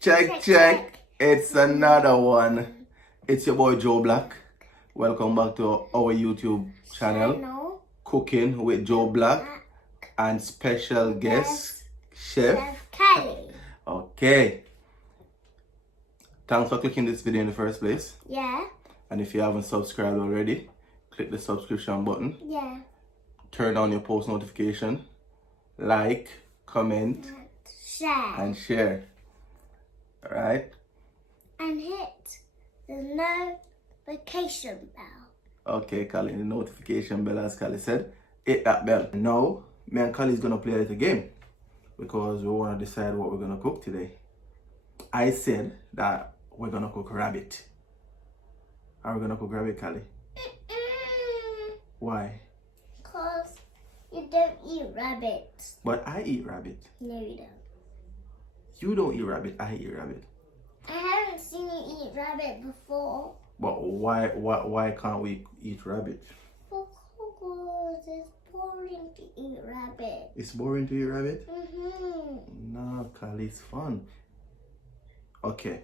Check. It's another one. It's your boy JoeBlack. Welcome back to our YouTube channel, Cooking with JoeBlack and special guest Chef Kelly. Okay. Thanks for clicking this video in the first place. Yeah. And if you haven't subscribed already, click the subscription button. Yeah. Turn on your post notification. Like, comment, and share. Alright? And hit the notification bell. Okay, Callie, the notification bell, as Callie said. Hit that bell. Now, me and Callie's gonna play a little game because we wanna decide what we're gonna cook today. I said that we're gonna cook rabbit. Are we gonna cook rabbit, Callie? Why? Because you don't eat rabbit. But I eat rabbit. No, you don't. You don't eat rabbit, I eat rabbit. I haven't seen you eat rabbit before. But why can't we eat rabbit? Because it's boring to eat rabbit. It's boring to eat rabbit? Mm-hmm. No, Callie, it's fun. Okay.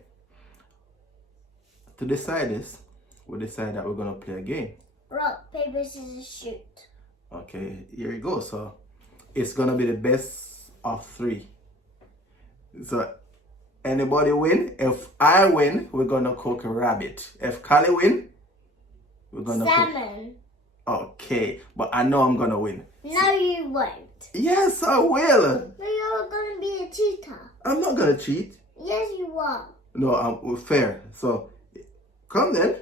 To decide this, we decide that we're gonna play a game. Rock, paper, scissors, shoot. Okay, here you go. So it's gonna be the best of 3. So anybody win? If I win, we're gonna cook a rabbit. If Callie win, we're gonna salmon. Okay, but I know I'm gonna win. No, you won't. Yes, I will. No, you're gonna be a cheater. I'm not gonna cheat. Yes, you are. No, we're fair. So come then.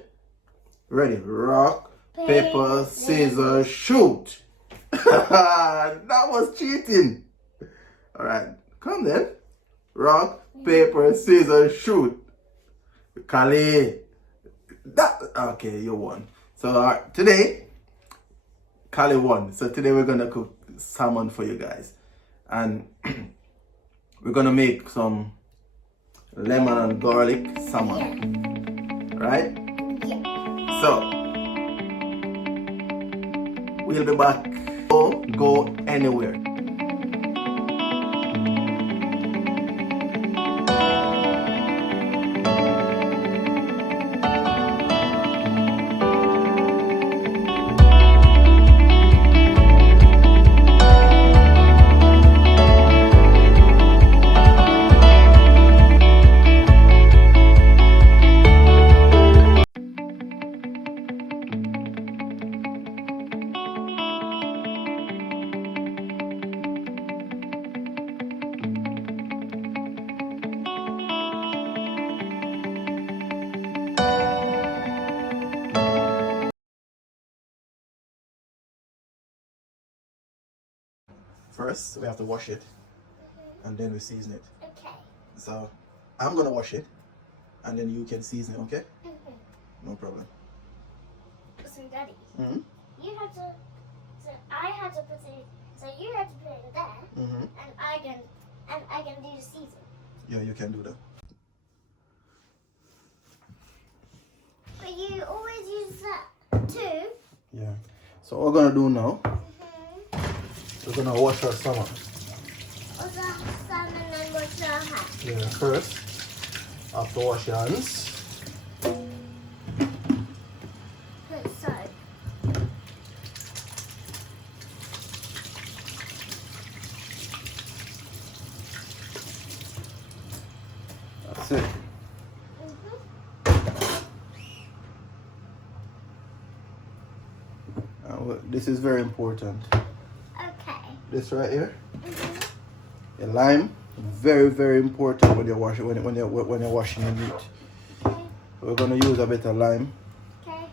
Ready? Rock, paper, scissors, shoot. That was cheating. All right, come then. Rock, paper, scissors, shoot. Callie. Okay, you won. So today, Callie won. So today we're gonna cook salmon for you guys, and we're gonna make some lemon and garlic salmon. Yeah. Right? Yeah. So we'll be back. Don't go anywhere. First, we have to wash it, and then we season it. Okay. So, I'm gonna wash it, and then you can season it, okay? No problem. So, Daddy, Mm-hmm. you have to. So I have to put it. So you have to put it there, Mm-hmm. and I can do the season. Yeah, you can do that. But you always use that too. Yeah. So what we're gonna do now, we're gonna wash our salmon. Also, salmon and wash your hands. Yeah, first, after wash your hands. Put soap. That's it. This is very important. Okay. This right here, the lime, very important when you're washing when you're washing your meat. Okay. We're gonna use a bit of lime. Okay.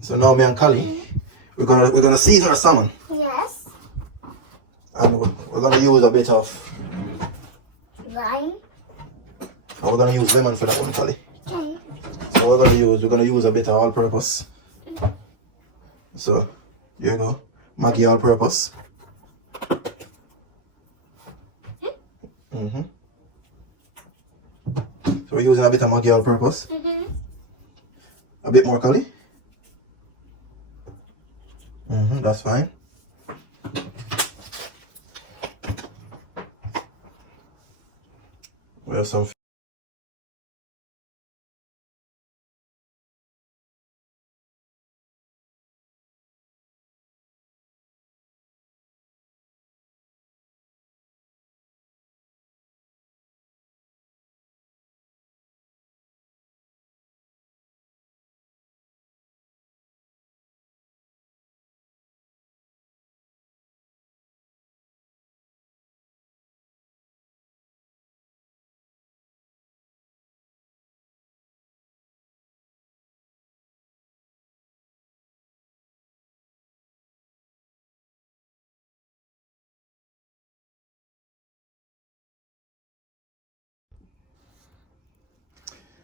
So now me and Callie, we're gonna season our salmon, Yes. and we're gonna use a bit of. Lime. And we're gonna use lemon for that one, Callie. Okay. So we're gonna use a bit of all-purpose. So here you go, Maggi all-purpose. So we're using a bit of Maggi all-purpose. A bit more curly. That's fine. We have some.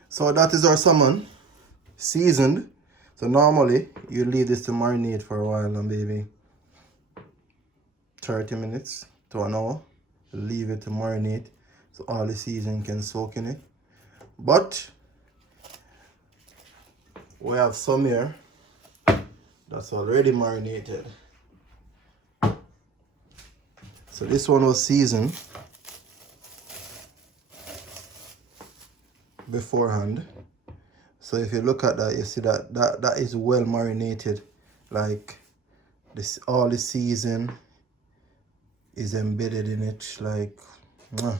So that is our salmon, seasoned. So normally you leave this to marinate for a while, and maybe 30 minutes to an hour. Leave it to marinate so all the seasoning can soak in it. But we have some here that's already marinated. So this one was seasoned beforehand. So if you look at that, you see that is well marinated. Like this, all the season is embedded in it. Like, mwah.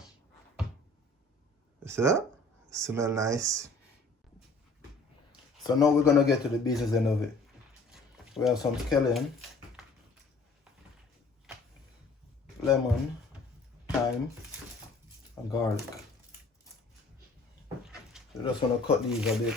You see that? Smell nice. So now we're gonna get to the business end of it. We have some scallion, lemon, thyme, and garlic. So just wanna cut these a bit.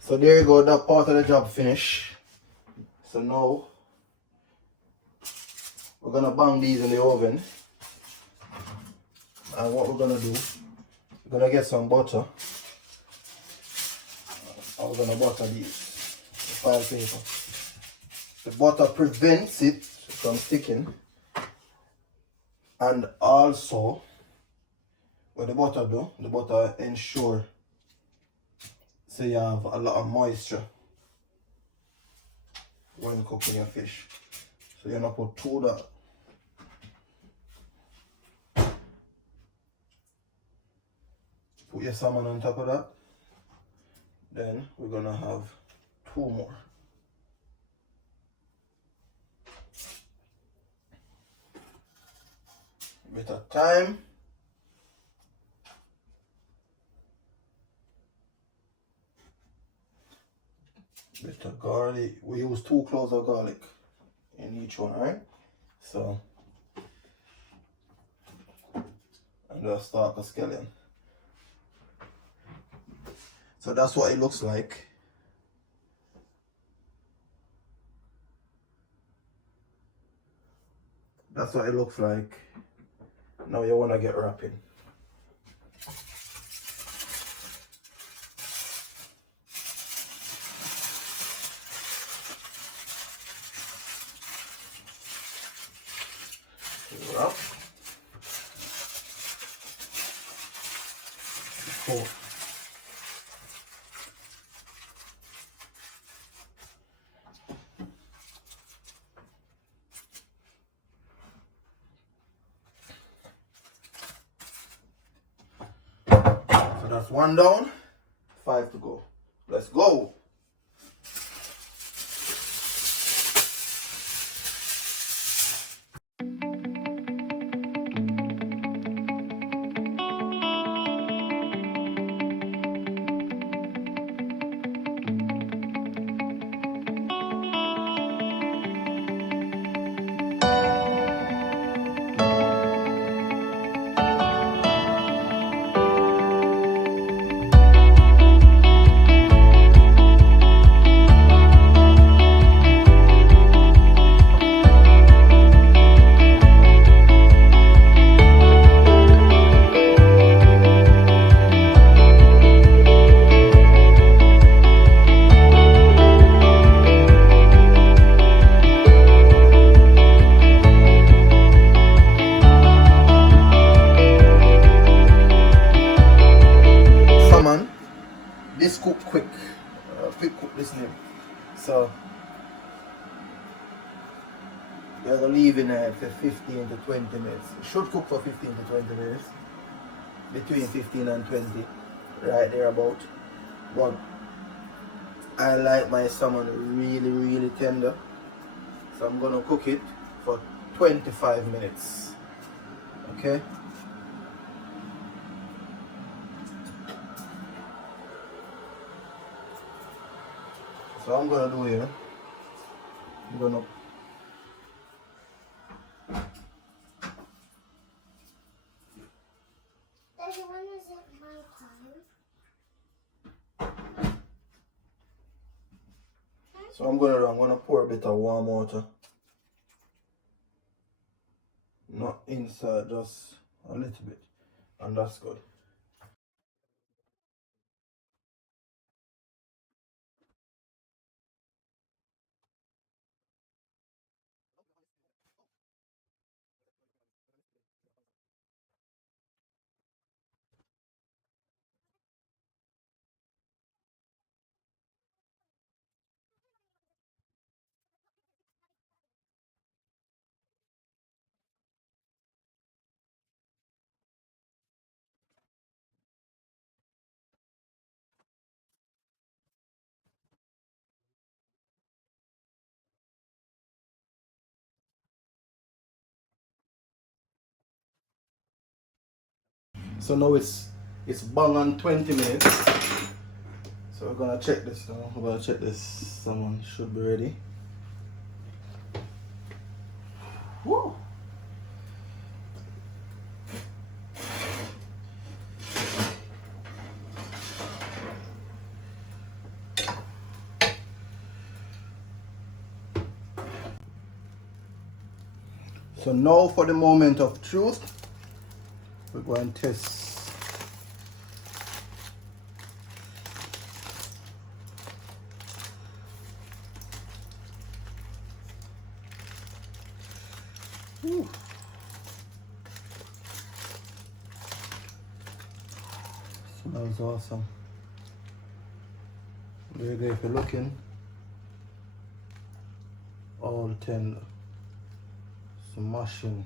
So there you go, that part of the job finished. So now we're gonna bang these in the oven. And what we're gonna do, we're gonna get some butter. And we're gonna butter these, the file paper. The butter prevents it from sticking. And also, what the butter do, the butter ensure so you have a lot of moisture when cooking your fish. So you're not put too that. Put your salmon on top of that. Then we're gonna have 2 more. Bit of thyme. Bit of garlic. We use 2 cloves of garlic in each one, right? So, and a stalk of scallion. So that's what it looks like. That's what it looks like. Now you want to get wrapping. Wrap. Cool. So that's 1 down, 5 to go. Let's go. Salmon, this cook quick. Quick cook this name. So you're gonna leave in it for 15 to 20 minutes. It should cook for 15 to 20 minutes. Between 15 and 20. Right there about. But I like my salmon really tender. So I'm gonna cook it for 25 minutes. Okay? So I'm gonna do here, I'm gonna Daddy, when is it my time? so I'm gonna pour a bit of warm water. Not inside, just a little bit. And that's good. So now it's bang on 20 minutes. So we're gonna check this now. We're gonna check this. Someone should be ready. Woo! So now for the moment of truth, we're going to test. Whew. Smells awesome. There you go, if you're looking, all tender, smashing,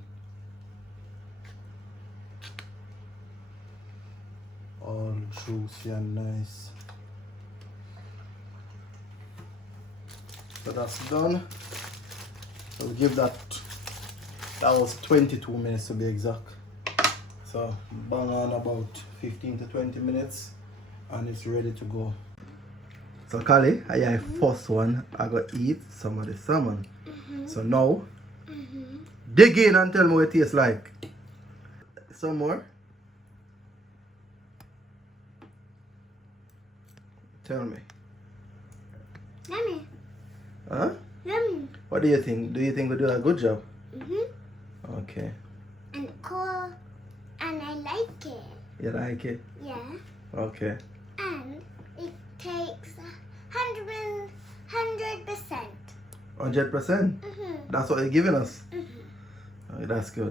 all juicy and nice. So that's done. So we'll give that was 22 minutes to be exact. So bang on about 15 to 20 minutes and it's ready to go. So Kali, I have first one. I got eat some of the salmon. So now dig in and tell me what it tastes like. Some more. Tell me. Yummy. Huh? Yummy. What do you think? Do you think we do a good job? Okay. And cool. And I like it. You like it? Yeah. Okay. And it takes 100%. 100%? That's what they're giving us? Okay, that's good.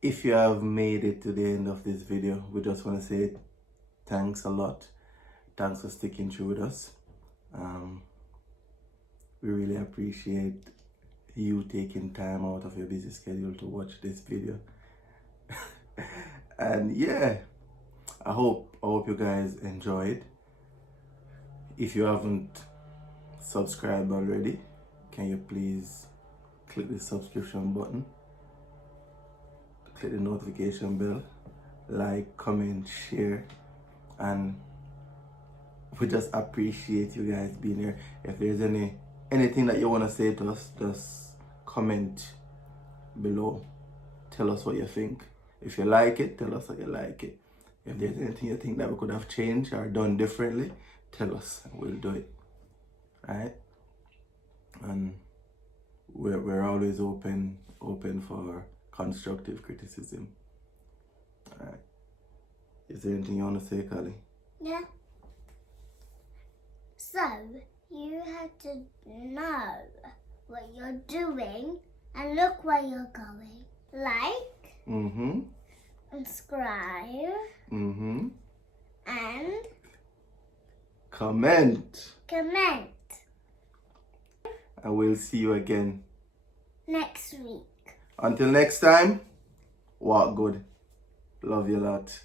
If you have made it to the end of this video, we just want to say thanks a lot. Thanks for sticking through with us. We really appreciate you taking time out of your busy schedule to watch this video. And yeah, I hope you guys enjoyed. If you haven't subscribed already, can you please click the subscription button, click the notification bell, like, comment, share, and we just appreciate you guys being here. If there's anything that you want to say to us, just comment below. Tell us what you think. If you like it, tell us how you like it. If there's anything you think that we could have changed or done differently, tell us and we'll do it. Alright? And we're always open for constructive criticism. Alright. Is there anything you want to say, Kali? Yeah. So, you have to know what you're doing and look where you're going. Like, subscribe, and comment. And we'll see you again next week. Until next time, walk good. Love you a lot.